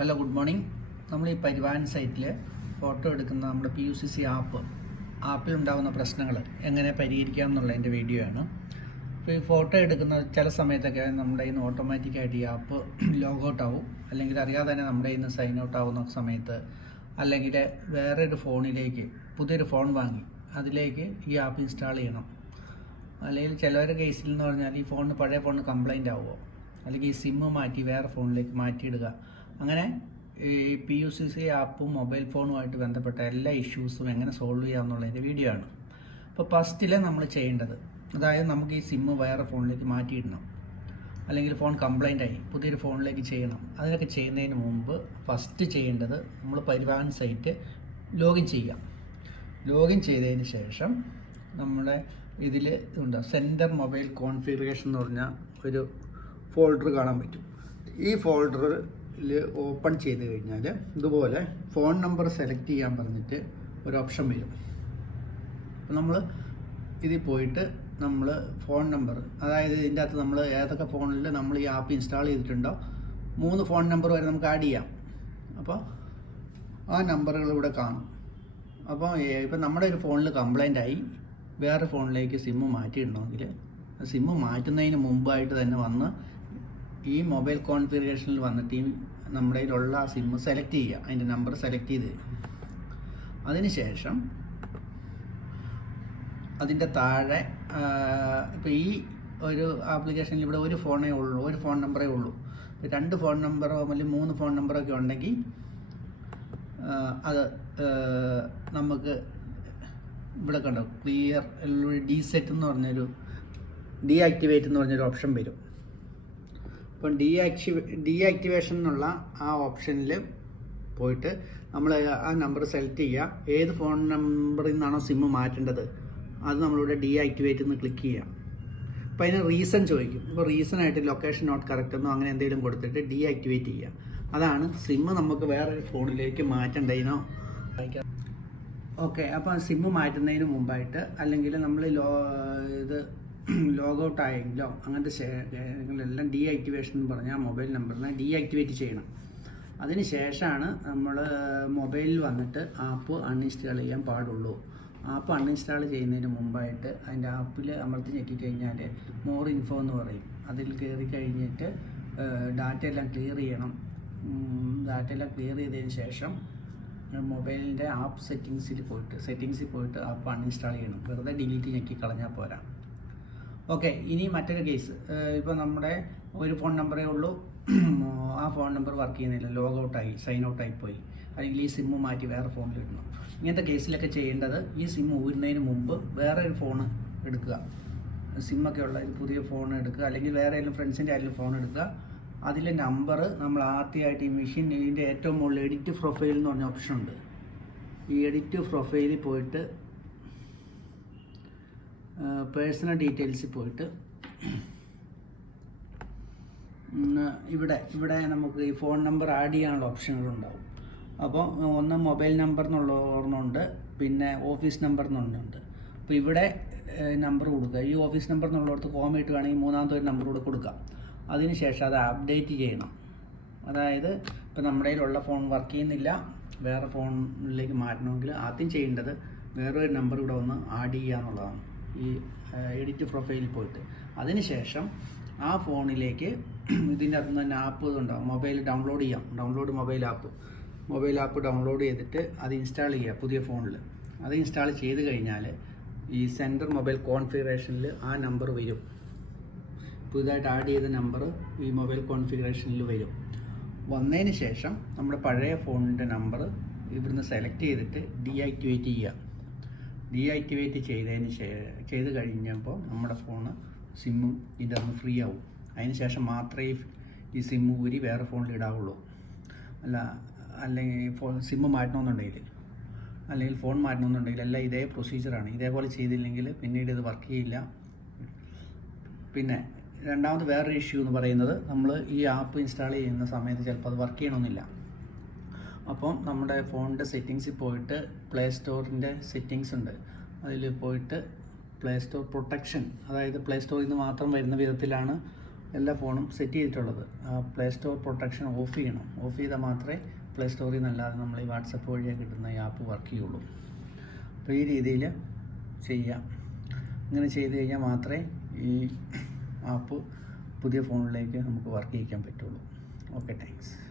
Hello, good morning. നമ്മൾ ഈ പരിവാഹൻ സൈറ്റിൽ ഫോട്ടോ എടുക്കുന്ന നമ്മുടെ PUCC ആപ്പിൽ ഉണ്ടാകുന്ന പ്രശ്നങ്ങൾ എങ്ങനെ പരിഹരിക്കാം എന്നുള്ളതിൻ്റെ വീഡിയോ ആണ്. അപ്പോൾ ഈ ഫോട്ടോ എടുക്കുന്ന ചില സമയത്തൊക്കെ നമ്മുടെ കയ്യിൽ നിന്ന് ഓട്ടോമാറ്റിക്കായിട്ട് ഈ ആപ്പ് ലോഗൗട്ട് ആവും, അല്ലെങ്കിൽ അറിയാതെ തന്നെ നമ്മുടെ കയ്യിൽ നിന്ന് സൈൻ ഔട്ട് ആവുന്ന സമയത്ത്, അല്ലെങ്കിൽ വേറൊരു ഫോണിലേക്ക് പുതിയൊരു ഫോൺ വാങ്ങി അതിലേക്ക് ഈ ആപ്പ് ഇൻസ്റ്റാൾ ചെയ്യണം. അല്ലെങ്കിൽ ചിലവരുടെ കേസിൽ എന്ന് പറഞ്ഞാൽ ഈ ഫോണിന് പഴയ ഫോണിന് കംപ്ലൈൻ്റ് ആവുമോ, അല്ലെങ്കിൽ ഈ സിമ്മ് മാറ്റി വേറെ ഫോണിലേക്ക് മാറ്റിയിടുക. അങ്ങനെ ഈ PUCC ആപ്പും മൊബൈൽ ഫോണുമായിട്ട് ബന്ധപ്പെട്ട എല്ലാ ഇഷ്യൂസും എങ്ങനെ സോൾവ് ചെയ്യാമെന്നുള്ളതിൻ്റെ വീഡിയോ ആണ്. അപ്പോൾ ഫസ്റ്റിൽ നമ്മൾ ചെയ്യേണ്ടത്, അതായത് നമുക്ക് ഈ സിമ്മ് വേറെ ഫോണിലേക്ക് മാറ്റിയിടണം, അല്ലെങ്കിൽ ഫോൺ കംപ്ലൈൻ്റ് ആയി പുതിയൊരു ഫോണിലേക്ക് ചെയ്യണം. അതിനൊക്കെ ചെയ്യുന്നതിന് മുമ്പ് ഫസ്റ്റ് ചെയ്യേണ്ടത് നമ്മൾ പരിവാഹൻ സൈറ്റ് ലോഗിൻ ചെയ്യാം. ലോഗിൻ ചെയ്തതിന് ശേഷം നമ്മുടെ ഇതിൽ ഉണ്ട് സെൻറ്റർ മൊബൈൽ കോൺഫിഗറേഷൻ എന്ന് പറഞ്ഞാൽ ഒരു ഫോൾഡർ കാണാൻ പറ്റും. ഈ ഫോൾഡറിൽ ഓപ്പൺ ചെയ്ത് കഴിഞ്ഞാൽ ഇതുപോലെ ഫോൺ നമ്പർ സെലക്ട് ചെയ്യാൻ പറഞ്ഞിട്ട് ഒരു ഓപ്ഷൻ വരും. അപ്പോൾ നമ്മൾ ഇതിൽ പോയിട്ട് നമ്മൾ ഫോൺ നമ്പർ, അതായത് ഇതിൻ്റെ അകത്ത് നമ്മൾ ഏതൊക്കെ ഫോണിൽ നമ്മൾ ഈ ആപ്പ് ഇൻസ്റ്റാൾ ചെയ്തിട്ടുണ്ടോ 3 ഫോൺ നമ്പർ വരെ നമുക്ക് ആഡ് ചെയ്യാം. അപ്പോൾ ആ നമ്പറുകൾ ഇവിടെ കാണും. അപ്പോൾ ഇപ്പം നമ്മുടെ ഒരു ഫോണിൽ കംപ്ലൈൻ്റ് ആയി വേറെ ഫോണിലേക്ക് സിമ്മ് മാറ്റിയിടണമെങ്കിൽ സിമ്മ് മാറ്റുന്നതിന് മുമ്പായിട്ട് തന്നെ വന്ന് ഈ മൊബൈൽ കോൺഫിഗറേഷനിൽ വന്നിട്ട് ഈ നമ്മുടെ കയ്യിലുള്ള ആ സിമ്മ് സെലക്ട് ചെയ്യുക, അതിൻ്റെ നമ്പർ സെലക്ട് ചെയ്ത് അതിനുശേഷം അതിൻ്റെ താഴെ ഇപ്പോൾ ഈ ഒരു ആപ്ലിക്കേഷനിൽ ഇവിടെ ഒരു ഫോണേ ഉള്ളൂ, ഒരു ഫോൺ നമ്പറേ ഉള്ളൂ. 2 ഫോൺ നമ്പറോ അല്ലെങ്കിൽ 3 ഫോൺ നമ്പറൊക്കെ ഉണ്ടെങ്കിൽ അത് നമുക്ക് ഇവിടെ കണ്ടോ ക്ലിയർ ഡീസെറ്റ് എന്ന് പറഞ്ഞൊരു ഡീആക്ടിവേറ്റ് എന്ന് പറഞ്ഞൊരു ഓപ്ഷൻ വരും. അപ്പം ഡീആക്ടിവേഷൻ എന്നുള്ള ആ ഓപ്ഷനിൽ പോയിട്ട് നമ്മൾ ആ നമ്പർ സെലക്ട് ചെയ്യുക. ഏത് ഫോൺ നമ്പറിൽ നിന്നാണോ സിമ്മ് മാറ്റേണ്ടത് അത് നമ്മളിവിടെ ഡീആക്ടിവേറ്റ് എന്ന് ക്ലിക്ക് ചെയ്യാം. അപ്പോൾ അതിന് റീസൺ ചോദിക്കും. ഇപ്പോൾ റീസണായിട്ട് ലൊക്കേഷൻ നോട്ട് കറക്റ്റ് എന്നോ അങ്ങനെ എന്തെങ്കിലും കൊടുത്തിട്ട് ഡീആക്ടിവേറ്റ് ചെയ്യുക. അതാണ് സിമ്മ് നമുക്ക് വേറെ ഫോണിലേക്ക് മാറ്റേണ്ടതിനോ. ഓക്കെ, അപ്പോൾ സിമ്മ് മാറ്റുന്നതിന് മുമ്പായിട്ട്, അല്ലെങ്കിൽ നമ്മൾ ഇത് ലോഗൗട്ട് ആയെങ്കിലോ അങ്ങനത്തെ എല്ലാം ഡീആക്ടിവേഷൻ എന്ന് പറഞ്ഞാൽ മൊബൈൽ നമ്പറിനെ ഡീആക്ടിവേറ്റ് ചെയ്യണം. അതിന് ശേഷമാണ് നമ്മൾ മൊബൈലിൽ വന്നിട്ട് ആപ്പ് അൺഇൻസ്റ്റാൾ ചെയ്യാൻ പാടുള്ളൂ. ആപ്പ് അൺഇൻസ്റ്റാൾ ചെയ്യുന്നതിന് മുമ്പായിട്ട് അതിൻ്റെ ആപ്പിൽ അമർത്തി ഞെക്കിക്കഴിഞ്ഞാൽ മോർ ഇൻഫോ എന്ന് പറയും. അതിൽ കയറി കഴിഞ്ഞിട്ട് ഡാറ്റ എല്ലാം ക്ലിയർ ചെയ്യണം. ഡാറ്റ എല്ലാം ക്ലിയർ ചെയ്തതിന് ശേഷം മൊബൈലിൻ്റെ ആപ്പ് സെറ്റിങ്സിൽ പോയിട്ട് ആപ്പ് അൺഇൻസ്റ്റാൾ ചെയ്യണം. വെറുതെ ഡിലീറ്റ് ഞെക്കി കളഞ്ഞാൽ പോരാ. ഓക്കെ, ഇനി മറ്റൊരു കേസ്. ഇപ്പോൾ നമ്മുടെ ഒരു ഫോൺ നമ്പറേ ഉള്ളൂ, ആ ഫോൺ നമ്പർ വർക്ക് ചെയ്യുന്നില്ല, ലോഗൗട്ടായി സൈൻ ഔട്ടായി പോയി, അല്ലെങ്കിൽ ഈ സിമ്മ് മാറ്റി വേറെ ഫോണിൽ ഇടണം. ഇങ്ങനത്തെ കേസിലൊക്കെ ചെയ്യേണ്ടത് ഈ സിമ്മ് ഊരുന്നതിന് മുമ്പ് വേറെ ഒരു ഫോൺ എടുക്കുക, സിമ്മൊക്കെ ഉള്ള പുതിയ ഫോൺ എടുക്കുക, അല്ലെങ്കിൽ വേറെ ഏതെങ്കിലും ഫ്രണ്ട്സിൻ്റെ ആരെങ്കിലും ഫോൺ എടുക്കുക. അതിലെ നമ്പർ നമ്മൾ ആദ്യമായിട്ട് ഈ മെഷീൻ ഇതിൻ്റെ ഏറ്റവും മുകളിൽ എഡിറ്റ് പ്രൊഫൈൽ എന്ന് പറഞ്ഞ ഓപ്ഷൻ ഉണ്ട്. ഈ എഡിറ്റ് പ്രൊഫൈലിൽ പോയിട്ട് പേഴ്സണൽ ഡീറ്റെയിൽസിൽ പോയിട്ട് ഇവിടെ നമുക്ക് ഈ ഫോൺ നമ്പർ ആഡ് ചെയ്യാനുള്ള ഓപ്ഷനുകളുണ്ടാവും. അപ്പോൾ ഒന്ന് മൊബൈൽ നമ്പർ എന്നുള്ള ഒരെണ്ണമുണ്ട്, പിന്നെ ഓഫീസ് നമ്പർ എന്നുണ്ട്. അപ്പോൾ ഇവിടെ നമ്പർ കൊടുക്കുക. ഈ ഓഫീസ് നമ്പർ എന്നുള്ളിടത്ത് കോമയിട്ട് വേണമെങ്കിൽ 3ാമത്തെ ഒരു നമ്പർ കൂടെ കൊടുക്കാം. അതിനുശേഷം അത് അപ്ഡേറ്റ് ചെയ്യണം. അതായത് ഇപ്പോൾ നമ്മുടെ കയ്യിലുള്ള ഫോൺ വർക്ക് ചെയ്യുന്നില്ല, വേറെ ഫോണിലേക്ക് മാറ്റണമെങ്കിൽ ആദ്യം ചെയ്യേണ്ടത് വേറൊരു നമ്പർ ഇവിടെ ഒന്ന് ആഡ് ചെയ്യുക എന്നുള്ളതാണ്. ഈ എഡിറ്റ് പ്രൊഫൈലിൽ പോയിട്ട് അതിനുശേഷം ആ ഫോണിലേക്ക് ഇതിൻ്റെ അകത്ത് തന്നെ ആപ്പ് ഉണ്ടാകും. മൊബൈൽ ഡൗൺലോഡ് ചെയ്യാം. മൊബൈൽ ആപ്പ് ഡൗൺലോഡ് ചെയ്തിട്ട് അത് ഇൻസ്റ്റാൾ ചെയ്യുക പുതിയ ഫോണിൽ. അത് ഇൻസ്റ്റാൾ ചെയ്ത് കഴിഞ്ഞാൽ ഈ സെൻറ്റർ മൊബൈൽ കോൺഫിഗറേഷനിൽ ആ നമ്പർ വരും. പുതുതായിട്ട് ആഡ് ചെയ്ത നമ്പർ ഈ മൊബൈൽ കോൺഫിഗറേഷനിൽ വരും. വന്നതിന് ശേഷം നമ്മുടെ പഴയ ഫോണിൻ്റെ നമ്പർ ഇവിടുന്ന് സെലക്ട് ചെയ്തിട്ട് ഡീആക്ടിവേറ്റ് ചെയ്യുക. ഡീആക്ടിവേറ്റ് ചെയ്ത് കഴിഞ്ഞപ്പോൾ നമ്മുടെ ഫോണ് സിമ്മും ഇതൊന്ന് ഫ്രീ ആവും. അതിന് ശേഷം മാത്രമേ ഈ സിമ്മ് ഊരി വേറെ ഫോണിൽ ഇടാവുള്ളൂ. അല്ലെങ്കിൽ സിമ്മ് മാറ്റണമെന്നുണ്ടെങ്കിൽ, അല്ലെങ്കിൽ ഫോൺ മാറ്റണമെന്നുണ്ടെങ്കിൽ എല്ലാം ഇതേ പ്രൊസീജിയറാണ്. ഇതേപോലെ ചെയ്തില്ലെങ്കിൽ പിന്നീട് ഇത് വർക്ക് ചെയ്യില്ല. പിന്നെ രണ്ടാമത് വേറൊരു ഇഷ്യൂ എന്ന് പറയുന്നത്, നമ്മൾ ഈ ആപ്പ് ഇൻസ്റ്റാൾ ചെയ്യുന്ന സമയത്ത് ചിലപ്പോൾ അത് വർക്ക് ചെയ്യണമെന്നില്ല. അപ്പം നമ്മുടെ ഫോണിൻ്റെ സെറ്റിങ്സിൽ പോയിട്ട് പ്ലേ സ്റ്റോറിൻ്റെ സെറ്റിങ്സ് ഉണ്ട്. അതിൽ പോയിട്ട് പ്ലേ സ്റ്റോർ പ്രൊട്ടക്ഷൻ, അതായത് പ്ലേ സ്റ്റോറിൽ നിന്ന് മാത്രം വരുന്ന വിധത്തിലാണ് എല്ലാ ഫോണും സെറ്റ് ചെയ്തിട്ടുള്ളത്. പ്ലേ സ്റ്റോർ പ്രൊട്ടക്ഷൻ ഓഫ് ചെയ്യണം. ഓഫ് ചെയ്താൽ മാത്രമേ പ്ലേ സ്റ്റോറിൽ നിന്നല്ലാതെ നമ്മൾ ഈ വാട്സപ്പ് വഴിയാണ് കിട്ടുന്ന ഈ ആപ്പ് വർക്ക് ചെയ്യുള്ളൂ. അപ്പോൾ ഈ രീതിയിൽ ചെയ്യാം. ഇങ്ങനെ ചെയ്ത് കഴിഞ്ഞാൽ മാത്രമേ ഈ ആപ്പ് പുതിയ ഫോണിലേക്ക് നമുക്ക് വർക്ക് ചെയ്യിക്കാൻ പറ്റുള്ളൂ. Okay, thanks.